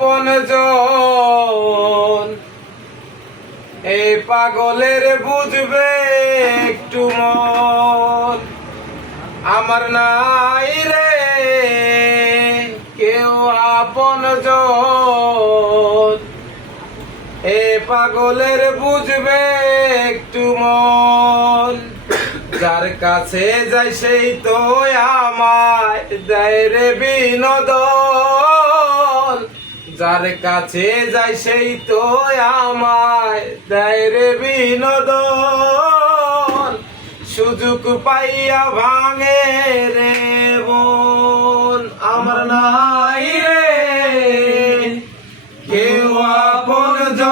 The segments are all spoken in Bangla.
আপনজন এই পাগলের বুঝবে একটু মন আমার নাই রে কেউ আপনজন এই পাগলের বুঝবে একটু মন যার কাছে যাই সেই তো আমায় দেয় রে বিনোদন যার কাছে যাই সেই তো আমায় দেয় রে বিনোদন সুযোগ পাইয়া ভাঙে রে মন আমার নাই রে কেউ আপনজন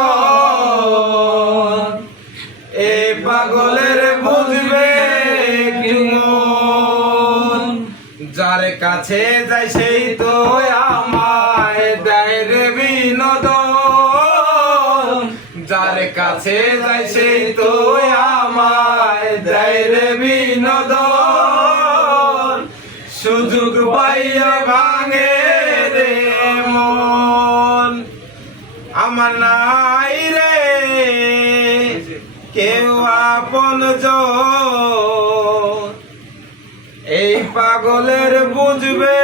এ পাগলের বুঝবে একটু মন যার কাছে যাই সেই তো আমায় দেয় রে বিনোদন যার কাছে যাই সেই তো আমায় দেয় রে বিনোদন সুযোগ পাইয়া ভাঙে রে মন আমার নাই রে কেউ আপনজন এই পাগলের বুঝবে